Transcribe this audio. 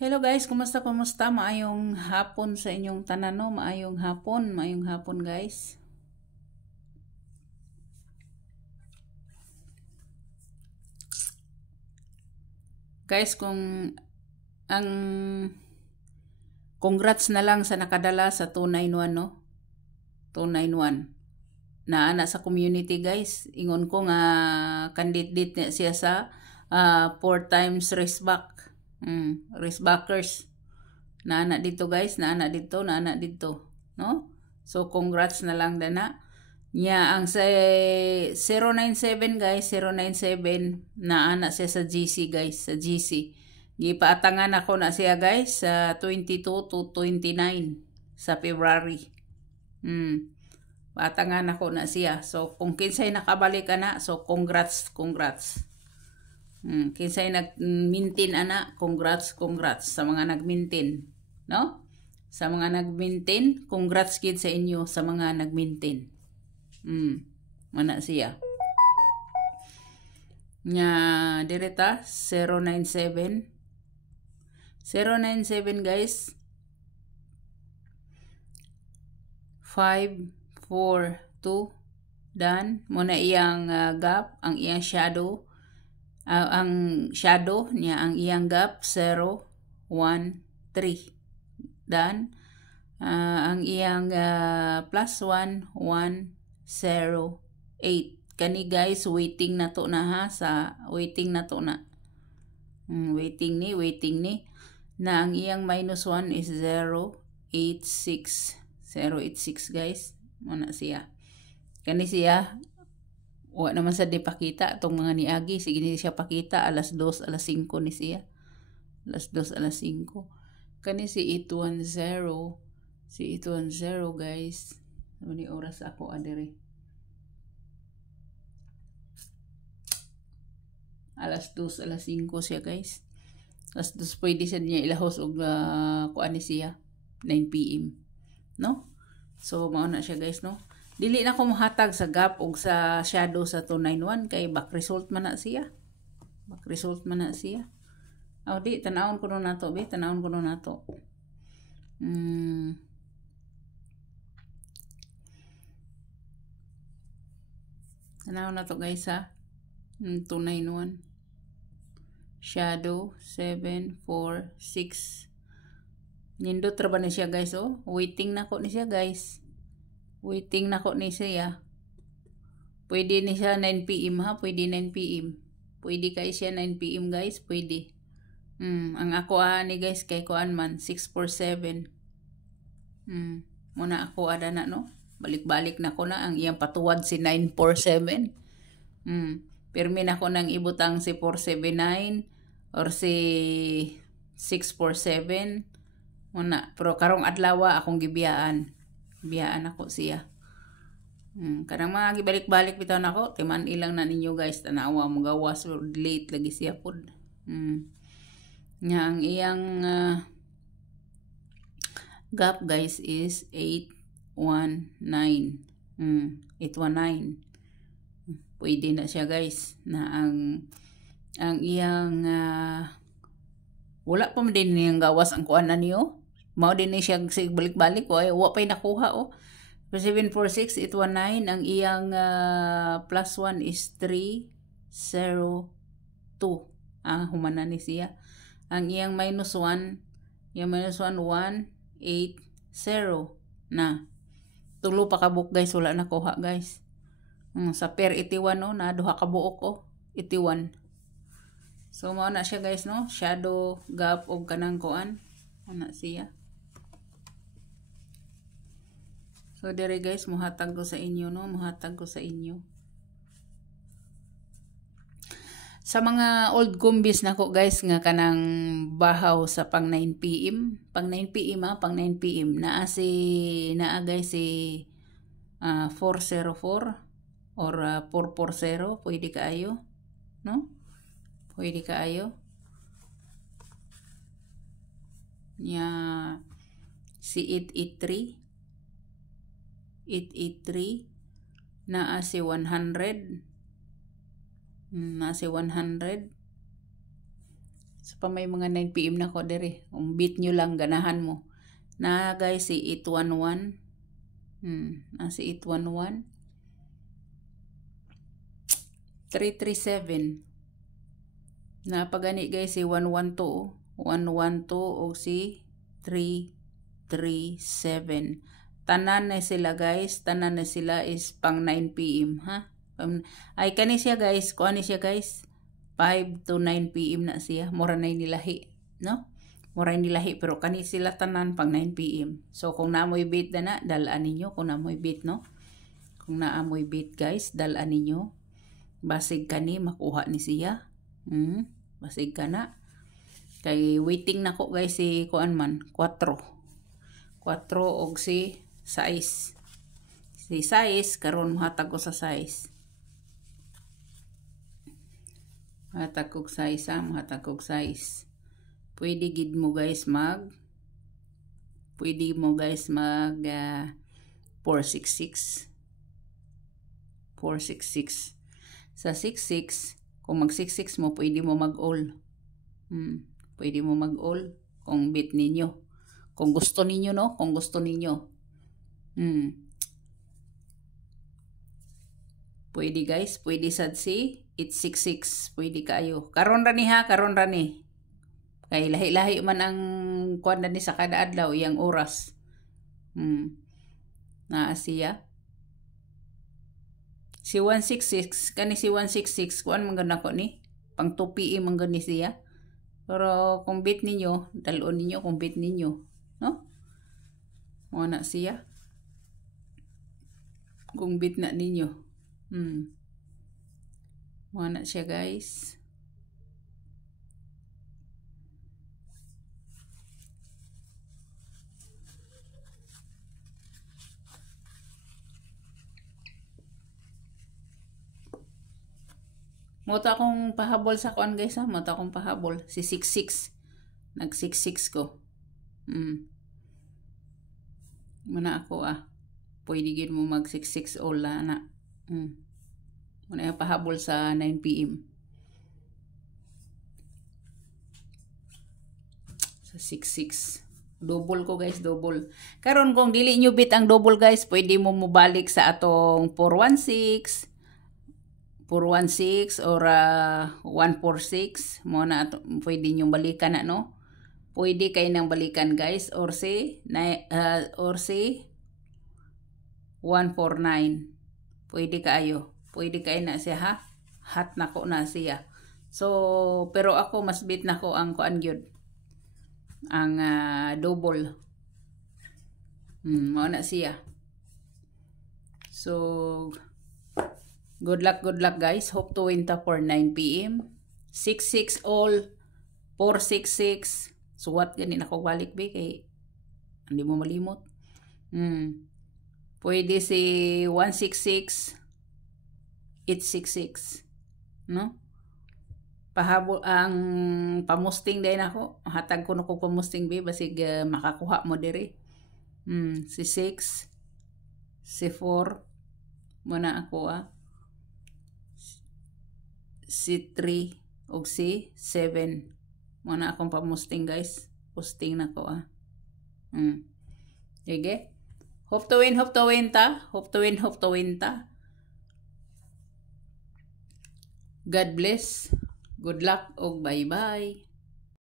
Hello guys, kumusta? Maayong hapon sa inyong tanan, no? Maayong hapon guys. Guys, kung ang congrats na lang sa nakadala sa 291, no? 291. Na ana sa community guys, ingon ko nga candidate na siya sa 4 times race back. Race backers. Na ana dito guys, na ana dito, no? So congrats na lang dana. Ang sa 097 guys, 097 na ana siya sa GC guys, sa GC. Gipaatangan ako na siya guys sa 22 to 29 sa February. Paatangan ako na siya. So kung kinsay nakabalik ana, so congrats. Kinsay nag-maintain ana, congrats sa mga nag-maintain, no? Sa mga nag-maintain, congrats kid sa inyo sa mga nag-maintain. Mana siya. Nya direta 097 guys. 542 dan muna iyang gap, ang iyang shadow. Ang shadow niya, ang iyang gap 013 dan ang iyang plus 1 108. Kani guys, waiting na to na ha, sa waiting na to na. Waiting ni na ang iyang minus 1 is 086 guys. Muna siya. Kani siya wa naman sa dipakita itong mga niagi. Sige ni siya pakita alas 2, alas 5 ni siya. Alas 2, alas 5. Kani si 810. Si 810 guys. Ano ni oras ako adere? Alas 2, alas 5 siya guys. Alas 2 pwede siya niya ilahos og kuan ni siya 9 PM, no? So mao na siya guys, no? Dili na ko mohatag sa gap og sa shadow sa 291 kay back result man na siya. Aw di tanawon ko na to, Tanawon na to guys ha. 291. Shadow 746. Nindot ra ba ni siya guys, oh? Waiting na ko ni siya guys. Pwede ni siya 9 PM ha, pwede 9 PM. Pwede kay siya 9 PM guys, pwede. Ang ako ni guys kay kuan man 647. Muna ako ada na, no? Balik-balik na ko na ang iyang patuwad si 947. Pirmi na ko nang ibutang si 479 or si 647. Muna, pero karong adlaw akong gibiyaan ako siya. Kanang mga gibalik-balik bitaw nako, timan ilang na ninyo guys, tanawa mo gawas or late lagi siya pod. Nga ang iyang gap guys is 819. 819. Pwede na siya guys na ang iyang wala pa man din niyang gawas ang kuan na niyo. Mao din ni siya balik-balik o wa pay nakuha 746 819 ang iyang plus 1 is 302. Humana ni siya. Ang iyang minus 1, yung minus 1 180 na. Tulo pa ka book guys, wala nakuha guys. Sa pair 81 no, na duha ka buok 81. So mao na siya guys, no? Shadow gap og kanang kuan. Ana siya. So dire guys, muhatag ko sa inyo, no? Sa mga old gumbis nako guys nga kanang bahaw sa pang 9 PM, pang 9 PM naa guys si 404 or 440, pwede kaayo, no? Pwede kaayo. Si 883 naa si 100. So pa may mga 9 PM na ko dere. Beat nyo lang, ganahan mo. Na guys, si 811. Si 811. 337. Na pagani guys, si 112. 112 o si 337. Tanan na sila guys. Tanan na sila is pang 9 PM. Ha? Ay kani siya guys. Kuha ni siya guys. 5 to 9 PM na siya. Mura na nilahi. No? Mura nilahi. Pero kani sila tanan pang 9 PM. So kung naamoy bait na dalaan ninyo. Kung naamoy bait, no? Kung naamoy bait guys, dalaan ninyo. Basig kani makuha ni siya. Basig ka na. Kay waiting na ko guys si kuan man 4 og si 6. Si 6 karon mahatag ko sa 6. Mahatag ko 6. Pwede gid mo guys mag 466. 466. Sa 66, kung mag 66 mo, pwede mo mag-all. Pwede mo mag-all kung bit ninyo. Kung gusto ninyo, no? Kung gusto ninyo. Pwede guys, pwede sad si 866. Pwede kayo. Karon ra ni ha, karon ra ni. Kay lahi-lahi man ang kuan ni sa kada adlaw, iyang oras. Naa siya. Si 166, kani si 166, kuan man gana ko ni. Pang 2 PM man gani siya. Pero kung bit ninyo, dalon ninyo kung bit ninyo, no? Mo na siya. Kung bit na ninyo. Mo na siya guys. Mota akong pahabol sa kuan guys ha. Mota akong pahabol. Si 66. Nag 66 ko. Muna ako Pwede gid mo mag 66 all na. Muna yung pahabol sa 9 PM. Sa 66. Double ko guys, double. Karon kung dili nyo bit ang double guys, pwede mo mubalik sa atong 416. 416 or 146 mo na pwede nyong balikan na, no? Pwede kayo nang balikan guys or si 149. Pwede kayo na siya ha. Hat na ko na siya. So pero ako mas bit na ko ang kuan gyud. Ang double. Mo na siya. So good luck guys. Hope to win ta for 9 PM. 66 all. 466. So what gani nako balik be kay hindi mo malimot. Pwede si 166. 866. No? Pahabol ang pamusting din ako. Hatag ko nako pamusting be basig makakuha mo diri. Si 6. Si 4. Muna ako si 3 og si 7. Muna akong pamusting guys. Posting na ko Sige. Hope to win ta. Hope to win ta. God bless. Good luck og bye-bye.